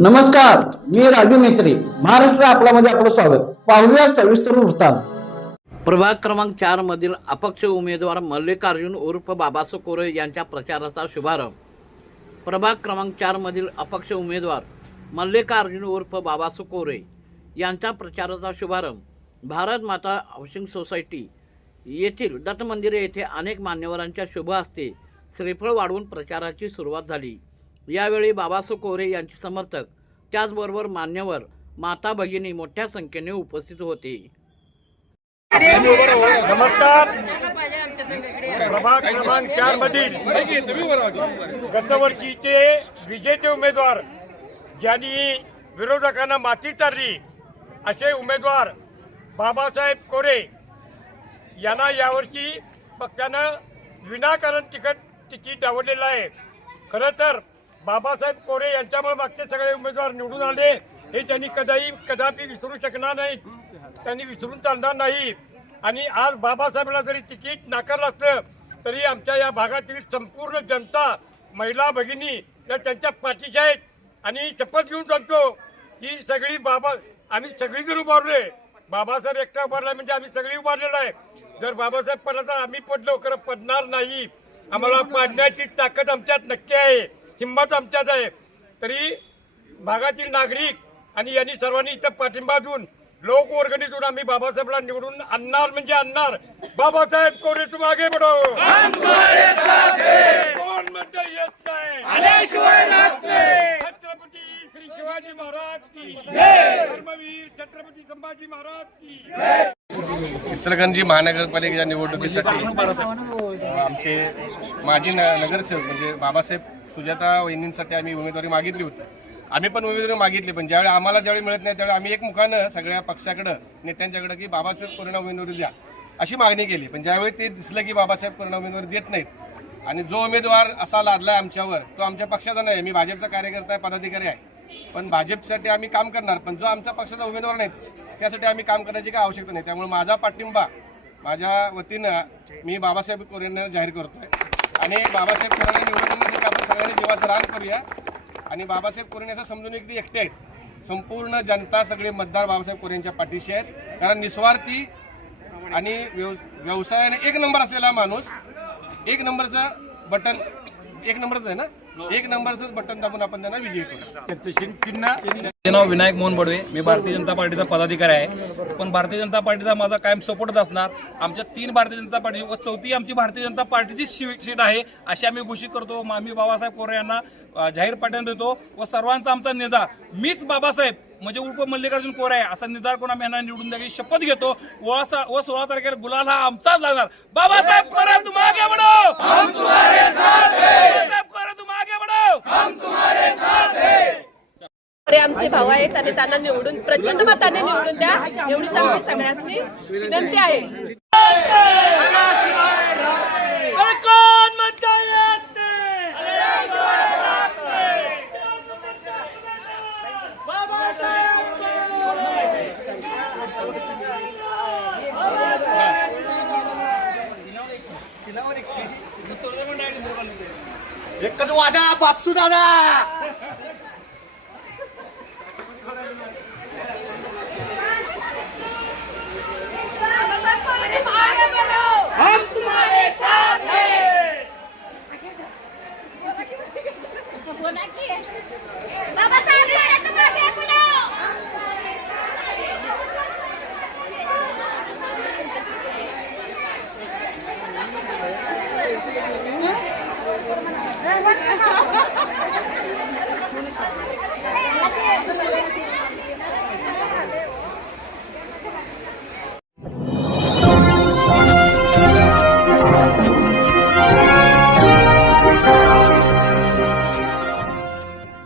नमस्कार, मी राजू मेत्री. महाराष्ट्र आपल्यामध्ये आपलं स्वागत. पाहूया सविस्तर वृत्तांत. प्रभाग क्रमांक 4 मधील अपक्ष उमेदवार मल्लिकार्जुन उर्फ बाबासो कोरे यांच्या प्रचाराचा शुभारंभ. प्रभाग क्रमांक 4 मधील अपक्ष उमेदवार मल्लिकार्जुन उर्फ बाबासो कोरे यांच्या प्रचाराचा शुभारंभ भारत माता हाऊसिंग सोसायटी येथील दत्त मंदिर येथे अनेक मान्यवरांच्या शुभ हस्ते श्रीफळ वाढवून प्रचाराची सुरुवात झाली. यावेळी बाबासो कोरे यांचे समर्थक त्याचबरोबर मान्यवर माता भगिनी मोठ्या संख्येने उपस्थित होते. नमस्कार. प्रभाग क्रमांक 4 मधील गतवर्षीचे विजेते उमेदवार ज्यांनी विरोधकांना माती चारली असे उमेदवार बाबासाहेब कोरे यांना यावर्षी पक्षानं विनाकारण तिकीट डावललेलं आहे. खरं तर बाबासाहेब कोरे यांच्यामुळे मागचे सगळे उमेदवार निवडून आले हे त्यांनी कदापि विसरू शकणार नाहीत, त्यांनी विसरून चालणार नाही. आणि आज बाबासाहेबांना जरी तिकीट नाकारलं असतं तरी आमच्या या भागातील संपूर्ण जनता महिला भगिनी या त्यांच्या पाठीच्या आहेत. आणि शपथ घेऊन सांगतो की आम्ही सगळीजण उभारले. बाबासाहेब एकटा उभारला म्हणजे आम्ही सगळी उभारलेलो आहे. जर बाबासाहेब पडला तर आम्ही पडलो, खरं पडणार नाही. आम्हाला पाडण्याची ताकद आमच्यात नक्की आहे, हिंमत आमच्यात आहे. तरी भागातील नागरिक आणि यांनी सर्वांनी इथं पाठिंबा देऊन लोकवर्गणीतून आम्ही बाबासाहेबला निवडून आणणार म्हणजे आणणार. बाबासाहेब कोरे तुम आगे बढो. कोण म्हणते येत नाही. छत्रपती श्री शिवाजी महाराज की जय. धर्मवीर छत्रपती संभाजी महाराज की जय. इचलकरंजी महानगरपालिकेच्या निवडणुकीसाठी आमचे माजी नगरसेवक म्हणजे बाबासाहेब सुजाता वहिनींसाठी आम्ही उमेदवारी मागितली होती. आम्ही पण उमेदवारी मागितली, पण ज्यावेळी मिळत नाही त्यावेळी आम्ही एकमुखानं सगळ्या पक्षाकडं नेत्यांच्याकडं की बाबासाहेब कोरेंना उमेदवारी द्या अशी मागणी केली. पण ज्यावेळी ते दिसलं की बाबासाहेब कोरेंना उमेदवारी देत नाहीत आणि जो उमेदवार असा लादला आमच्यावर तो आमच्या पक्षाचा नाही. मी भाजपचा कार्यकर्ता आहे, पदाधिकारी आहे, पण भाजपसाठी आम्ही काम करणार. पण जो आमच्या पक्षाचा उमेदवार नाही त्यासाठी आम्ही काम करण्याची काही आवश्यकता नाही. त्यामुळे माझा पाठिंबा माझ्या वतीनं मी बाबासाहेब कोरेंना जाहीर करतोय. आणि बाबासाहेब कोरेंना निवडून आपण सगळ्यांनी जीवाचं रान करूया. आणि बाबासाहेब कोरे असं समजून एक एकटे आहेत. संपूर्ण जनता सगळे मतदार बाबासाहेब कोरेंच्या पाठीशी आहेत. कारण निस्वार्थी आणि व्यवसायाने एक नंबर असलेला माणूस एक नंबरचं आहे ना, एक नंबरचं बटन दाबून आपण त्यांना विजयी करू. माझे नाव विनायक मोहन बडवे. मी भारतीय जनता पार्टीचा पदाधिकारी आहे. पण भारतीय जनता पार्टीचा माझा कायम सपोर्टच असणार. आमच्या 3 भारतीय जनता पार्टी व 4थी आमची भारतीय जनता पार्टीची सीट आहे अशी आम्ही घोषित करतो. मी बाबासाहेब कोरे यांना जाहीर पाठिंबा देतो व सर्वांचा आमचा निर्धार मीच बाबासाहेब म्हणजे उर्फ मल्लिकार्जुन कोरे आहे असा निर्धार करून आम्ही यांना निवडून द्यायची शपथ घेतो. व 16 तारखेला गुलाल हा आमचाच लागणार. बाबासाहेब कोरे तुम आगे बढ़ो, हम तुम्हारे साथ हैं. बाबासाहेब कोरे तुम आगे बढ़ो, हम तुम्हारे साथ हैं. आमचे भाऊ आहेत आणि त्यांना निवडून प्रचंड मताने निवडून द्या एवढीच आमची सगळ्यांची विनंती आहे. कोण म्हणता येत एकच वादा बापसू दादा. हम तुम्हारे साथ हैं.